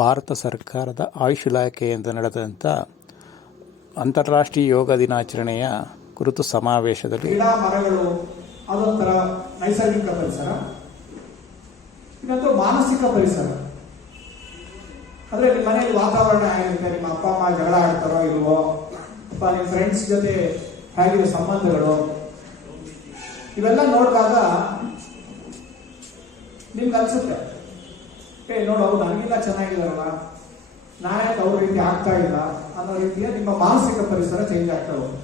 ಭಾರತ ಸರ್ಕಾರದ ಆಯುಷ್ ಇಲಾಖೆಯಿಂದ ನಡೆದಂಥ ಅಂತಾರಾಷ್ಟ್ರೀಯ ಯೋಗ ದಿನಾಚರಣೆಯ ಕುರಿತು ಸಮಾವೇಶದಲ್ಲಿ ಗಿಡ ಮರಗಳು ಅದೊಂಥರ ನೈಸರ್ಗಿಕ ಪರಿಸರ, ಇನ್ನೊಂದು ಮಾನಸಿಕ ಪರಿಸರ. ಅಂದ್ರೆ ನಿಮ್ಮ ಮನೆಯಲ್ಲಿ ವಾತಾವರಣ ಹೇಗಿರುತ್ತೆ, ನಿಮ್ಮ ಅಪ್ಪ ಅಮ್ಮ ಜಗಳ ಆಡ್ತಾರೋ ಇಲ್ವೋ, ಅಥವಾ ನಿಮ್ಮ ಫ್ರೆಂಡ್ಸ್ ಜೊತೆ ಹೇಗಿದೆ ಸಂಬಂಧಗಳು, ಇವೆಲ್ಲ ನೋಡಿದಾಗ ನಿಮ್ಗೆ ಅನ್ಸುತ್ತೆ ನೋಡು ಅವ್ರು ನನಗಿಲ್ಲ ಚೆನ್ನಾಗಿದಾರಲ್ಲ, ನಾನೇ ಅವ್ರ ರೀತಿ ಆಗ್ತಾ ಇಲ್ಲ ಅನ್ನೋ ರೀತಿಯ ನಿಮ್ಮ ಮಾನಸಿಕ ಪರಿಸರ ಚೇಂಜ್ ಆಗ್ತಾ ಹೋಗುತ್ತೆ.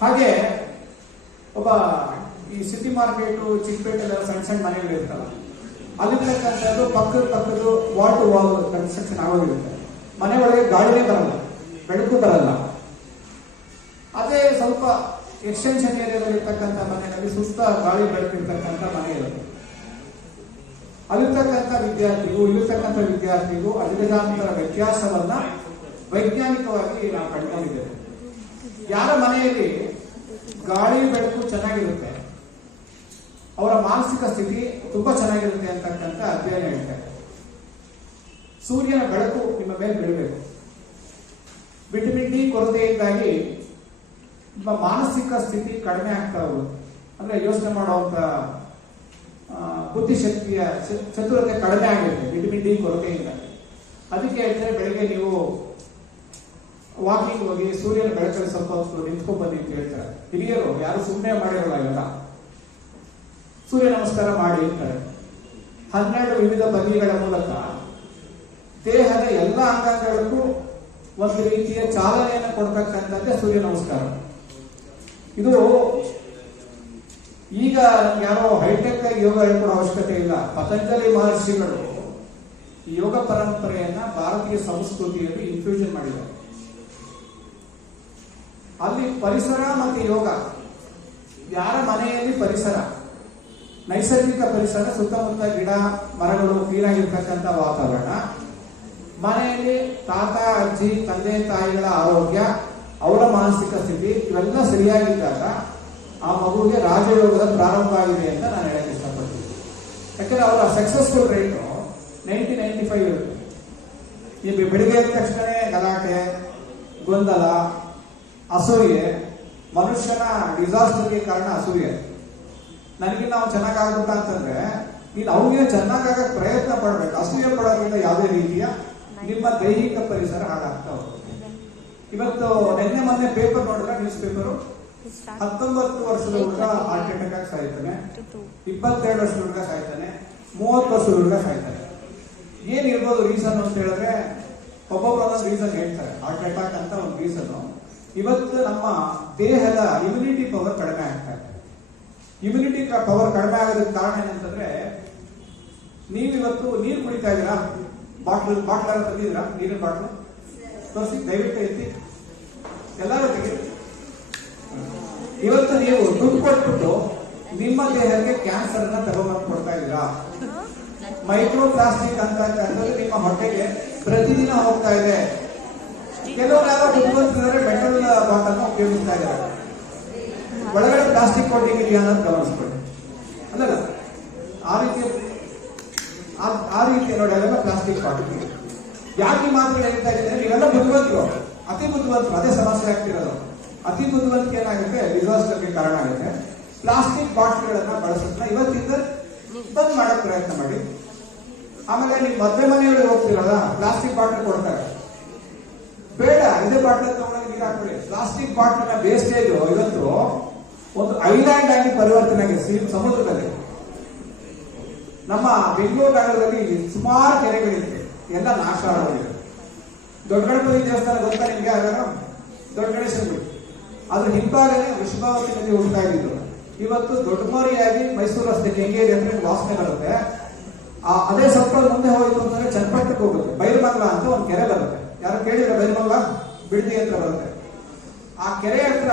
ಹಾಗೆ ಒಬ್ಬ ಈ ಸಿಟಿ ಮಾರ್ಕೆಟು ಚಿಕ್ಕಪೇಟೆಲ್ಲ ಸಣ್ಣ ಸಣ್ಣ ಮನೆಗಳು ಇರ್ತಲ್ಲ, ಅಲ್ಲಿರ್ತಕ್ಕಂಥದ್ದು ಪಕ್ಕದ್ದು ವಾಲ್ ಟು ವಾಲ್ ಕನ್ಸ್ಟ್ರಕ್ಷನ್ ಆಗೋದಿರುತ್ತೆ. ಮನೆ ಒಳಗೆ ಗಾಳಿನೇ ಬರಲ್ಲ, ಬೆಳಕು ಬರಲ್ಲ. ಅದೇ ಸ್ವಲ್ಪ ಎಕ್ಸ್ಟೆನ್ಷನ್ ಏರಿಯಾದಲ್ಲಿ ಇರ್ತಕ್ಕಂಥ ಮನೆಯಲ್ಲಿ ಸುಸ್ತ ಗಾಳಿ ಬೆಳಕಿರ್ತಕ್ಕಂಥ ಮನೆ ಇರುತ್ತೆ. ಅಲ್ಲಿರ್ತಕ್ಕಂಥ ವಿದ್ಯಾರ್ಥಿಗೂ ಅಜಗಜಾಂತರ ವ್ಯತ್ಯಾಸವನ್ನ ವೈಜ್ಞಾನಿಕವಾಗಿ ನಾವು ಕಂಡುಕೊಂಡಿದ್ದೇವೆ. ಯಾರ ಮನೆಯಲ್ಲಿ ಗಾಳಿ ಬೆಳಕು ಚೆನ್ನಾಗಿರುತ್ತೆ ಅವರ ಮಾನಸಿಕ ಸ್ಥಿತಿ ತುಂಬಾ ಚೆನ್ನಾಗಿರುತ್ತೆ ಅಂತಕ್ಕಂಥ ಅಧ್ಯಯನ ಹೇಳ್ತಾರೆ. ಸೂರ್ಯನ ಬೆಳಕು ನಿಮ್ಮ ಮೇಲೆ ಬೀಳಬೇಕು. ವಿಟಮಿನ್ ಡಿ ಕೊರತೆಯಿಂದಾಗಿ ನಿಮ್ಮ ಮಾನಸಿಕ ಸ್ಥಿತಿ ಕಡಿಮೆ ಆಗ್ತಾ ಹೋಗುತ್ತೆ. ಅಂದ್ರೆ ಯೋಚನೆ ಮಾಡುವಂತ ಬುದ್ಧಿಶಕ್ತಿಯ ಚತುರತೆ ಕಡಿಮೆ ಆಗುತ್ತೆ ವಿಟಮಿನ್ ಡಿ ಕೊರತೆಯಿಂದ. ಅದಕ್ಕೆ ಹೇಳ್ತಾರೆ ಬೆಳಗ್ಗೆ ನೀವು ವಾಕಿಂಗ್ ಹೋಗಿ ಸೂರ್ಯನ ಬೆಳಕಲ್ಲಿ ಸ್ವಲ್ಪ ಹೊತ್ತು ನಿಂತ್ಕೊಂಡ್ ಬನ್ನಿ ಅಂತ ಹೇಳ್ತಾರೆ. ಹಿರಿಯರು ಯಾರು ಸುಮ್ಮನೆ ಮಾಡಿರಲ್ಲ, ಇವೆಲ್ಲ ಸೂರ್ಯ ನಮಸ್ಕಾರ ಮಾಡಿ ಅಂತಾರೆ. 12 ವಿವಿಧ ಬಗೆಗಳ ಮೂಲಕ ದೇಹದ ಎಲ್ಲ ಅಂಗಾಂಗಗಳಿಗೂ ಒಂದು ರೀತಿಯ ಚಾಲನೆಯನ್ನು ಕೊಡ್ತಕ್ಕಂಥದ್ದೇ ಸೂರ್ಯ ನಮಸ್ಕಾರ. ಇದು ಈಗ ಯಾರೋ ಹೈಟೆಕ್ ಆಗಿ ಯೋಗ ಹೇಳ್ಕೊಡೋ ಅವಶ್ಯಕತೆ ಇಲ್ಲ. ಪತಂಜಲಿ ಮಹರ್ಷಿಗಳು ಈ ಯೋಗ ಪರಂಪರೆಯನ್ನ ಭಾರತೀಯ ಸಂಸ್ಕೃತಿಯಲ್ಲಿ ಇನ್ಫ್ಯೂಷನ್ ಮಾಡಿದ್ದಾರೆ. ಅಲ್ಲಿ ಪರಿಸರ ಮತ್ತು ಯೋಗ, ಯಾರ ಮನೆಯಲ್ಲಿ ಪರಿಸರ ನೈಸರ್ಗಿಕ ಪರಿಸರ, ಸುತ್ತಮುತ್ತ ಗಿಡ ಮರಗಳು, ಕ್ಲೀನ್ ಆಗಿರ್ತಕ್ಕಂಥ ವಾತಾವರಣ, ಮನೆಯಲ್ಲಿ ತಾತ ಅಜ್ಜಿ ತಂದೆ ತಾಯಿಗಳ ಆರೋಗ್ಯ, ಅವರ ಮಾನಸಿಕ ಸ್ಥಿತಿ ಇವೆಲ್ಲ ಸರಿಯಾಗಿದ್ದಾಗ ಆ ಮಗುವಿಗೆ ರಾಜಯೋಗದ ಪ್ರಾರಂಭ ಆಗಿದೆ ಅಂತ ನಾನು ಹೇಳಕ್ಕೆ ಇಷ್ಟಪಡ್ತೀನಿ. ಯಾಕಂದ್ರೆ ಅವರ ಸಕ್ಸಸ್ಫುಲ್ ರೇಟ್ 90-95 ಇರುತ್ತೆ. ಈ ಬೆಳಿಗ್ಗೆ ಎದ್ದ ತಕ್ಷಣ ಗಲಾಟೆ, ಗೊಂದಲ, ಅಸೂಯೆ, ಮನುಷ್ಯನ ಡಿಸಾಸ್ಟರ್ಗೆ ಕಾರಣ ಅಸೂಯೆ. ನನಗಿನ್ನ ಅವ್ನು ಚೆನ್ನಾಗಾಗುತ್ತಾ ಅಂತಂದ್ರೆ ನೀನು ಅವನಿಗೆ ಚೆನ್ನಾಗಾಗಕ್ಕೆ ಪ್ರಯತ್ನ ಪಡ್ಬೇಕು. ಅಸೂಯೆ ಪಡೋದ್ರಿಂದ ಯಾವುದೇ ರೀತಿಯ ನಿಮ್ಮ ದೈಹಿಕ ಪರಿಸರ ಹಾಳಾಗ್ತಾ ಹೋಗುತ್ತೆ. ಇವತ್ತು ನಿನ್ನೆ ಮೊನ್ನೆ ಪೇಪರ್ ನೋಡಿದ್ರೆ, ನ್ಯೂಸ್ ಪೇಪರು, 19 ವರ್ಷದ ಹುಡುಗ ಹಾರ್ಟ್ ಅಟ್ಯಾಕ್ ಆಗಿ ಸಾಯ್ತಾನೆ, 22 ವರ್ಷದ ಹುಡುಗ ಸಾಯ್ತಾನೆ, 30 ವರ್ಷದ ಹುಡುಗ ಸಾಯ್ತಾನೆ. ಏನಿರ್ಬೋದು ರೀಸನ್ ಅಂತ ಹೇಳಿದ್ರೆ ಒಬ್ಬೊಬ್ಬರು ಒಂದೊಂದು ರೀಸನ್ ಹೇಳ್ತಾರೆ. ಹಾರ್ಟ್ ಅಟ್ಯಾಕ್ ಅಂತ ಒಂದು ರೀಸನ್. ಇವತ್ತು ನಮ್ಮ ದೇಹದ ಇಮ್ಯುನಿಟಿ ಪವರ್ ಕಡಿಮೆ ಆಗ್ತಾ ಇದೆ. ಇಮ್ಯುನಿಟಿ ಪವರ್ ಕಡಿಮೆ ಆಗೋದಕ್ಕೆ ಕಾರಣ ಏನಂತಂದ್ರೆ, ನೀವಿವತ್ತು ನೀರು ಕುಡಿತಾ ಇದ್ದೀರಾ, ಬಾಟ್ಲ್ ತಂದಿದ್ದೀರಾ, ನೀರಿನ ಬಾಟ್ಲು ತೋರಿಸಿ ದಯವಿಟ್ಟು ಎತ್ತಿ, ಎಲ್ಲರೂ ತೆಗಿ. ಇವತ್ತು ನೀವು ದುಡ್ಡು ಕೊಟ್ಬಿಟ್ಟು ನಿಮ್ಮ ದೇಹಕ್ಕೆ ಕ್ಯಾನ್ಸರ್ ಅನ್ನ ತಗೊಂಡ್ಬಂದು ಕೊಡ್ತಾ ಇದ್ದೀರಾ. ಮೈಕ್ರೋ ಪ್ಲಾಸ್ಟಿಕ್ ಅಂತ ನಿಮ್ಮ ಹೊಟ್ಟೆಗೆ ಪ್ರತಿದಿನ ಹೋಗ್ತಾ ಇದೆ. ಕೆಲವರು ಯಾರೋ ಬುದ್ಧಿವಂತರಿದ್ದಾರೆ, ಮೆಟಲ್ ಬಾಟಲ್ ಉಪಯೋಗಿಸ್ತಾ ಇದ್ದಾರೆ. ಒಳಗಡೆ ಪ್ಲಾಸ್ಟಿಕ್ ಕೋಟಿಂಗ್ ಇದೆಯಾ ಅನ್ನೋದು ಗಮನಿಸ್ಕೊಳ್ಳಿ. ಅಲ್ಲಲ್ಲ, ಆ ರೀತಿ ನೋಡಿ, ಅದೆಲ್ಲ ಪ್ಲಾಸ್ಟಿಕ್ ಬಾಟಲ್. ಯಾಕೆ ಈ ಮಾತುಗಳು ಹೇಳ್ತಾ ಇದ್ದಾರೆ, ನೀವೆಲ್ಲ ಬುದ್ಧಿವಂತರು, ಅತಿ ಬುದ್ಧಿವಂತರು. ಅದೇ ಸಮಸ್ಯೆ ಆಗ್ತಿರೋದು. ಅತಿ ಬುದ್ಧಿವಂತಿಕೆ ಏನಾಗುತ್ತೆ, ಡಿಸಾಸ್ಟರ್ಗೆ ಕಾರಣ ಆಗುತ್ತೆ. ಪ್ಲಾಸ್ಟಿಕ್ ಬಾಟಲ್ಗಳನ್ನ ಬಳಸೋದನ್ನ ಇವತ್ತಿಂದ ಬಂದ್ ಮಾಡಕ್ ಪ್ರಯತ್ನ ಮಾಡಿ. ಆಮೇಲೆ ನೀವು ಮದುವೆ ಮನೆಯೊಳಗೆ ಹೋಗ್ತಿರಲ್ಲ, ಪ್ಲಾಸ್ಟಿಕ್ ಬಾಟಲ್ ಕೊಡ್ತಾರೆ, ಬೇಡ ಇದೇ ಬಾಟಲ್ ತಗೊಂಡೋಗಿ ನೀರು ಹಾಕೊಳ್ಳಿ. ಪ್ಲಾಸ್ಟಿಕ್ ಬಾಟಲ್ನ ವೇಸ್ಟೇಜ್ ಇವತ್ತು ಒಂದು ಐಲ್ಯಾಂಡ್ ಆಗಿ ಪರಿವರ್ತನೆ ಆಗಿದೆ ಸಮುದ್ರದಲ್ಲಿ. ನಮ್ಮ ಬೆಂಗಳೂರು ನಗರದಲ್ಲಿ ಸುಮಾರು ಕೆರೆಗಳಿದೆ, ಎಲ್ಲ ನಾಶ ಆಗೋಗಿದೆ. ದೊಡ್ಡ ಗಣಪತಿ ದೇವಸ್ಥಾನ ಗೊತ್ತಾ ನಿಮ್ಗೆ? ದೊಡ್ಡ ಗಣೇಶನ ಗುಡಿ, ಅದ್ರ ಹಿಂಭಾಗನೇ ವೃಷಭಾವತಿ ನದಿ ಹೋಗ್ತಾ ಇದ್ದು. ಇವತ್ತು ದೊಡ್ಡ ಮರಿಯಾಗಿ ಮೈಸೂರು ರಸ್ತೆ ಕೆಂಗೇರಿ ಅಂದ್ರೆ ವಾಸನೆ ಬರುತ್ತೆ. ಅದೇ ಸ್ವಲ್ಪ ಮುಂದೆ ಹೋಯ್ತು ಅಂತಂದ್ರೆ ಚನ್ನಪಟ್ಟಣಕ್ಕೆ ಹೋಗುತ್ತೆ. ಬೈರಮಂಗಲ ಅಂತ ಒಂದು ಕೆರೆ ಬರುತ್ತೆ. ಯಾರು ಕೇಳಿದ್ರೆ ಬೈರಮಂಗಲ ಬಿಡದಿ ಹತ್ರ ಬರುತ್ತೆ. ಆ ಕೆರೆ ಹತ್ರ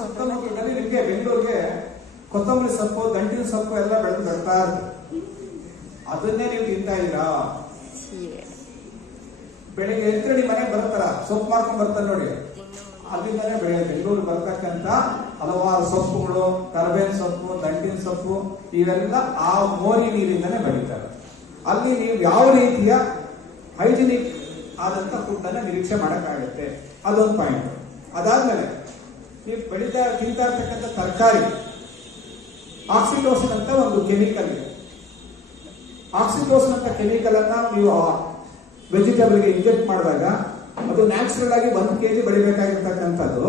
ಸುತ್ತಮುತ್ತಲಲ್ಲಿ ನಿಮ್ಗೆ ಬೆಂಗಳೂರಿಗೆ ಕೊತ್ತಂಬರಿ ಸೊಪ್ಪು, ದಂಟಿನ ಸೊಪ್ಪು ಎಲ್ಲ ಬೆಳೆದು ಬರ್ತಾ ಇರುತ್ತೆ. ಅದನ್ನೇ ನೀವು ತಿಂತಾ ಇದ್ದೀರಾ. ಬೆಳಿಗ್ಗೆ ಎದ್ರೆ ನಿಮ್ಮ ಮನೆಗೆ ಬರ್ತಾರ, ಸೊಪ್ಪು ಮಾಡ್ಕೊಂಡ್ ಬರ್ತಾರೆ ನೋಡಿ, ಅಲ್ಲಿಂದಾನೇ ಬೆಂಗಳೂರು ಬರ್ತಕ್ಕಂಥ ಹಲವಾರು ಸೊಪ್ಪುಗಳು, ಕರ್ಬೇವಿನ ಸೊಪ್ಪು, ದಂಟಿನ ಸೊಪ್ಪು, ಇವೆಲ್ಲ ಆ ಮೋರಿ ನೀರಿಂದಾನೇ ಬೆಳೀತಾರೆ. ಅಲ್ಲಿ ನೀವು ಯಾವ ರೀತಿಯ ಹೈಜಿನಿಕ್ ಆದಂತ ಫುಡ್ ಅನ್ನ ನಿರೀಕ್ಷೆ ಮಾಡಕ್ಕಾಗತ್ತೆ. ಅದೊಂದು ಪಾಯಿಂಟ್. ಅದಾದ್ಮೇಲೆ ನೀವು ತಿಂತಾ ಇರ್ತಕ್ಕಂಥ ತರಕಾರಿ, ಆಕ್ಸಿಟೋಸಿನ್ ಅಂತ ಒಂದು ಕೆಮಿಕಲ್ ಇದೆ. ಆಕ್ಸಿಟೋಸಿನ್ ಅಂತ ಕೆಮಿಕಲ್ ಅನ್ನ ನೀವು ವೆಜಿಟೇಬಲ್ಗೆ ಇಂಜೆಕ್ಟ್ ಮಾಡಿದಾಗ ಅದು ನ್ಯಾಚುರಲ್ ಆಗಿ 1 kg ಬೆಳಿಬೇಕಾಗಿರ್ತಕ್ಕಂಥದ್ದು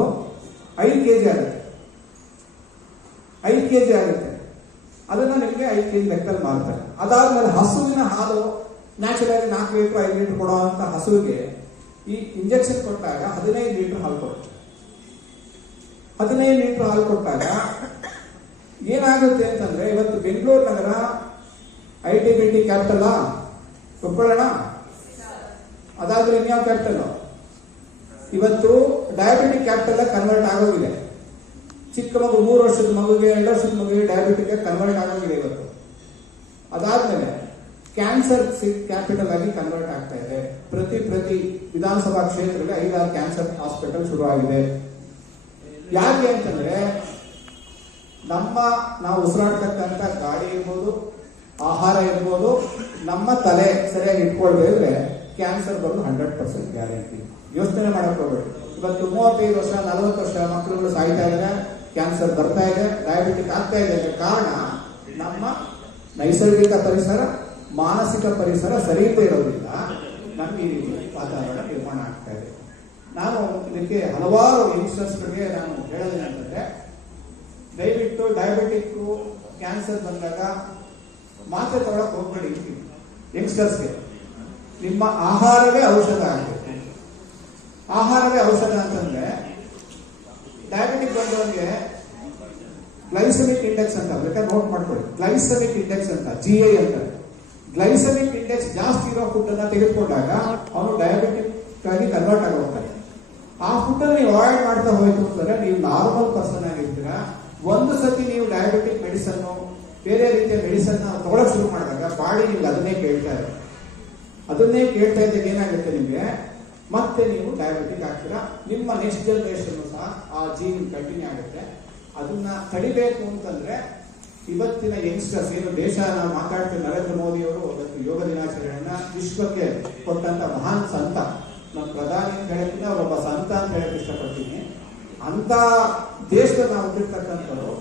5 kg ಆಗುತ್ತೆ. 5 kg ಆಗುತ್ತೆ. ಅದನ್ನ ನಿಮಗೆ 5 kg ಲೆಕ್ಕದಲ್ಲಿ ಮಾಡ್ತಾರೆ. ಅದಾದ್ಮೇಲೆ ಹಸುವಿನ ಹಾಲು ನ್ಯಾಚುರಲ್ ಆಗಿ 4 ಲೀಟರ್ 5 ಲೀಟರ್ ಕೊಡುವಂತ ಹಸುವಿಗೆ ಈ ಇಂಜೆಕ್ಷನ್ ಕೊಟ್ಟಾಗ 15 ಲೀಟರ್ ಹಾಲು ಕೊಡುತ್ತೆ. 15 ಲೀಟರ್ ಹಾಲು ಕೊಟ್ಟಾಗ ಏನಾಗುತ್ತೆ ಅಂತಂದ್ರೆ, ಇವತ್ತು ಬೆಂಗಳೂರು ನಗರ IT ಕ್ಯಾಪಿಟಲ್ ಒಪ್ಕೊಳ್ಳೋಣ. ಅದಾದ್ರೆ ಇನ್ಯಾವ ಕ್ಯಾಪಿಟಲ್? ಇವತ್ತು ಡಯಾಬಿಟಿಕ್ ಕ್ಯಾಪಿಟಲ್ ಕನ್ವರ್ಟ್ ಆಗೋಗಿದೆ. ಚಿಕ್ಕ ಮಗು 3 ವರ್ಷದ ಮಗುಗೆ 2 ವರ್ಷದ ಮಗುಗೆ ಡಯಾಬಿಟಿಕ್ ಕನ್ವರ್ಟ್ ಆಗೋಗಿದೆ ಇವತ್ತು. ಅದಾದ್ಮೇಲೆ ಕ್ಯಾನ್ಸರ್ ಕ್ಯಾಪಿಟಲ್ ಆಗಿ ಕನ್ವರ್ಟ್ ಆಗ್ತಾ ಇದೆ. ಪ್ರತಿ ವಿಧಾನಸಭಾ ಕ್ಷೇತ್ರದಲ್ಲಿ 5-6 ಕ್ಯಾನ್ಸರ್ ಹಾಸ್ಪಿಟಲ್ ಶುರುವಾಗಿದೆ. ಯಾಕೆ ಅಂತಂದ್ರೆ, ನಾವು ಉಸಿರಾಡ್ತಕ್ಕಂಥ ಗಾಳಿ ಇರ್ಬೋದು, ಆಹಾರ ಇರ್ಬೋದು, ನಮ್ಮ ತಲೆ ಸರಿಯಾಗಿ ಇಟ್ಕೊಳ್ಬೇದ್ರೆ ಕ್ಯಾನ್ಸರ್ ಬರೋದು 100% ಗ್ಯಾರಂಟಿ. ಯೋಚನೆ ಮಾಡಕ್ ಹೋಗ್ಬೇಡಿ. ಇವತ್ತು 35 ವರ್ಷ 40 ವರ್ಷ ಮಕ್ಕಳುಗಳು ಸಾಯ್ತಾ ಇದ್ದಾರೆ, ಕ್ಯಾನ್ಸರ್ ಬರ್ತಾ ಇದೆ, ಡಯಾಬಿಟಿಕ್ ಆಗ್ತಾ ಇದೆ. ಕಾರಣ ನಮ್ಮ ನೈಸರ್ಗಿಕ ಪರಿಸರ, ಮಾನಸಿಕ ಪರಿಸರ ಸರಿ ಇರೋದ್ರಿಂದ ನಮ್ಗೆ ಈ ರೀತಿ ವಾತಾವರಣ ನಿರ್ಮಾಣ ಆಗ್ತಾ ಇದೆ. ನಾನು ಇದಕ್ಕೆ ಹಲವಾರು ಯಂಗ್ಸ್ಟರ್ಸ್ಗಳಿಗೆ ನಾನು ಹೇಳೋದೇನಂತಂದ್ರೆ, ದಯವಿಟ್ಟು ಡಯಾಬಿಟಿಕ್ ಕ್ಯಾನ್ಸರ್ ಬಂದಾಗ ಮಾತ್ರೆ ತಗೊಳಕ್ ಹೋಗ್ಬೇಡಿ. ಯಂಗ್ಸ್ಟರ್ಸ್ಗೆ ನಿಮ್ಮ ಆಹಾರವೇ ಔಷಧ ಆಗಬೇಕು. ಆಹಾರವೇ ಔಷಧ ಅಂತಂದ್ರೆ, ಡಯಾಬಿಟಿಕ್ ಬಂದವರಿಗೆ ಗ್ಲೈಸಮಿಕ್ ಇಂಡೆಕ್ಸ್ ಅಂತ ಬೇಕಾದ್ರೆ ನೋಟ್ ಮಾಡ್ಕೊಳ್ಳಿ. ಗ್ಲೈಸಮಿಕ್ ಇಂಡೆಕ್ಸ್ ಅಂತ GI ಅಂತ. ಗ್ಲೈಸಮಿಕ್ ಇಂಡೆಕ್ಸ್ ಜಾಸ್ತಿ ಇರೋ ಫುಡ್ ಅನ್ನ ತೆಗೆದುಕೊಂಡಾಗ ಅವನು ಡಯಾಬಿಟಿಕ್ ಆಗಿ ಕನ್ವರ್ಟ್ ಆಗಿ ಹೋಗ್ತಾನೆ. ಆ ಫುಡ್ ಅನ್ನು ನೀವು ಅವಾಯ್ಡ್ ಮಾಡ್ತಾ ಹೋಯ್ತು ಅಂತಂದ್ರೆ ನೀವು ನಾರ್ಮಲ್ ಪರ್ಸನ್ ಆಗಿರ್ತೀರಾ. ಒಂದು ಸತಿ ನೀವು ಡಯಾಬಿಟಿಕ್ ಮೆಡಿಸನ್, ಬೇರೆ ರೀತಿಯ ಮೆಡಿಸನ್ ತಗೊಳಕ್ ಶುರು ಮಾಡಿದಾಗ ಬಾಡಿ ನಿಮ್ಗೆ ಅದನ್ನೇ ಕೇಳ್ತಾ ಇದ್ದಾಗ ಏನಾಗುತ್ತೆ, ನಿಮ್ಗೆ ಮತ್ತೆ ನೀವು ಡಯಾಬಿಟಿಕ್ ಆಗ್ತೀರಾ. ನಿಮ್ಮ ನೆಕ್ಸ್ಟ್ ಜನರೇಷನ್ ಸಹ ಆ ಜೀನ್ ಕಂಟಿನ್ಯೂ ಆಗುತ್ತೆ. ಅದನ್ನ ತಡಿಬೇಕು ಅಂತಂದ್ರೆ ಇವತ್ತಿನ ಯಂಗ್ಸ್ಟರ್ಸ್ ಏನು ದೇಶ ನಾವು ಮಾತಾಡ್ತೀವಿ, ನರೇಂದ್ರ ಮೋದಿ ಅವರು ಯೋಗ ದಿನಾಚರಣೆಯನ್ನ ವಿಶ್ವಕ್ಕೆ ಕೊಟ್ಟಂತ ಮಹಾನ್ ಸಂತ. ನಮ್ಮ ಪ್ರಧಾನಿ ಅಂತ ಹೇಳಕ್ಕಿಂತ ಅವರೊಬ್ಬ ಸಂತ ಅಂತ ಹೇಳಕ್ ಇಷ್ಟಪಡ್ತೀನಿ. ಅಂತ ದೇಶದಲ್ಲಿ ನಾವು ಹುಟ್ಟಿರ್ತಕ್ಕಂಥವ್ರು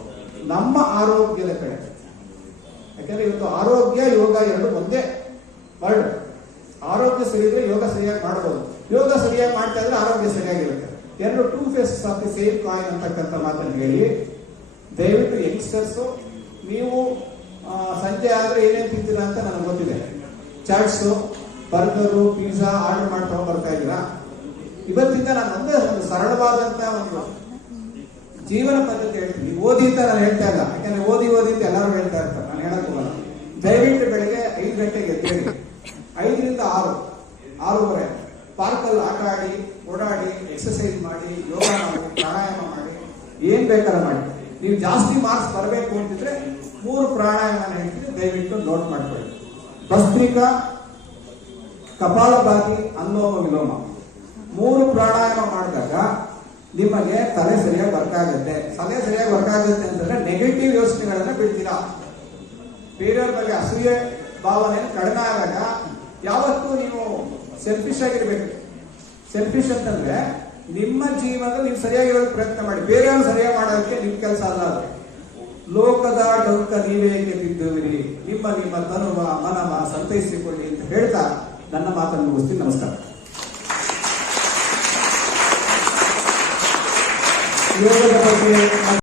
ನಮ್ಮ ಆರೋಗ್ಯದ ಕಡೆ, ಯಾಕಂದ್ರೆ ಇವತ್ತು ಆರೋಗ್ಯ ಯೋಗ ಎರಡು ಒಂದೇ ವರ್ಡ್. ಆರೋಗ್ಯ ಸರಿ ಇದ್ರೆ ಯೋಗ ಸರಿಯಾಗಿ ಮಾಡಬಹುದು. ಯೋಗ ಸರಿಯಾಗಿ ಮಾಡ್ತಾ ಇದ್ರೆ ಆರೋಗ್ಯ ಸರಿಯಾಗಿರುತ್ತೆ. ಎರಡು 2 faces of the same coin ಅಂತಕ್ಕಂಥ ಮಾತನ್ನು ಹೇಳಿ, ದಯವಿಟ್ಟು ಯಂಗ್ಸ್ಟರ್ಸ್ ನೀವು ಸಂಜೆ ಆದ್ರೆ ಏನೇನು ತಿಂತೀರಾ ಅಂತ ನನಗೆ ಗೊತ್ತಿದೆ. ಚಾಟ್ಸು, ಬರ್ಗರು, ಪಿಜ್ಜಾ ಆರ್ಡರ್ ಮಾಡಿ ತಗೊಂಡ್ ಬರ್ತಾ ಇದ್ದೀರಾ. ಇವತ್ತಿಂದ ನಾನು ಒಂದು ಸರಳವಾದಂತ ಒಂದು ಜೀವನ ಪದ್ಧತಿ ಹೇಳ್ತೀನಿ. ಓದಿ ಅಂತ ನಾನು ಹೇಳ್ತಾ ಇಲ್ಲ, ಯಾಕಂದ್ರೆ ಓದಿ ಅಂತ ಎಲ್ಲರೂ ಹೇಳ್ತಾ ಇರ್ತಾರೆ, ನಾನು ಹೇಳಕ್ ಹೋಗಲ್ಲ. ದಯವಿಟ್ಟು ಬೆಳಿಗ್ಗೆ 5 ಗಂಟೆಗೆ ಎದ್ದೇಳಿ, 5 ರಿಂದ 6, 6:30 ಪಾರ್ಕಲ್ಲಿ ಆಟ ಆಡಿ, ಓಡಾಡಿ, ಎಕ್ಸರ್ಸೈಸ್ ಮಾಡಿ, ಯೋಗ ಮಾಡಿ, ಪ್ರಾಣಾಯಾಮ ಮಾಡಿ, ಏನ್ ಬೇಕಾದ್ರೆ ಮಾಡಿ. ನೀವು ಜಾಸ್ತಿ ಮಾರ್ಕ್ಸ್ ಬರಬೇಕು ಅಂತಿದ್ರೆ 3 ಪ್ರಾಣಾಯಾಮ ಹೇಳ್ತೀನಿ, ದಯವಿಟ್ಟು ನೋಟ್ ಮಾಡ್ಕೊಳ್ಳಿ. ಭಸ್ತ್ರಿಕಾ, ಕಪಾಲಭಾತಿ, ಅನುಲೋಮ ವಿಲೋಮ 3 ಪ್ರಾಣಾಯಾಮ ಮಾಡಿದಾಗ ನಿಮಗೆ ತಲೆ ಸರಿಯಾಗಿ ವರ್ಕ್ ಆಗುತ್ತೆ. ತಲೆ ಸರಿಯಾಗಿ ವರ್ಕ್ ಆಗುತ್ತೆ ಅಂತಂದ್ರೆ ನೆಗೆಟಿವ್ ಯೋಚನೆಗಳನ್ನ ಬಿಡ್ತೀರಾ. ಬೇರೆಯವ್ರ ಬಗ್ಗೆ ಅಸೂಯೆ ಭಾವನೆ ಕಡಿಮೆ ಆದಾಗ ಯಾವತ್ತೂ ನೀವು ಸೆಲ್ಫಿಶ್ ಆಗಿರ್ಬೇಕು. ಸೆಲ್ಫಿಶ್ ಅಂತಂದ್ರೆ ನಿಮ್ಮ ಜೀವನದಲ್ಲಿ ನೀವು ಸರಿಯಾಗಿರೋದು ಪ್ರಯತ್ನ ಮಾಡಿ, ಬೇರೆಯವ್ರು ಸರಿಯಾಗಿ ಮಾಡೋದಕ್ಕೆ ನಿಮ್ ಕೆಲಸ ಅಲ್ಲ ಅದು. ಲೋಕದ ಡೊಂಕ ನೀವೇಕೆ ಬಿದ್ದುವಿರಿ, ನಿಮ್ಮ ತನುವ ಮನವ ಸಂತೈಸಿಕೊಳ್ಳಿ ಅಂತ ಹೇಳ್ತಾ ನನ್ನ ಮಾತನ್ನು ಮುಗಿಸ್ತೀನಿ. ನಮಸ್ಕಾರ. ಯೋಗದ ಬಗ್ಗೆ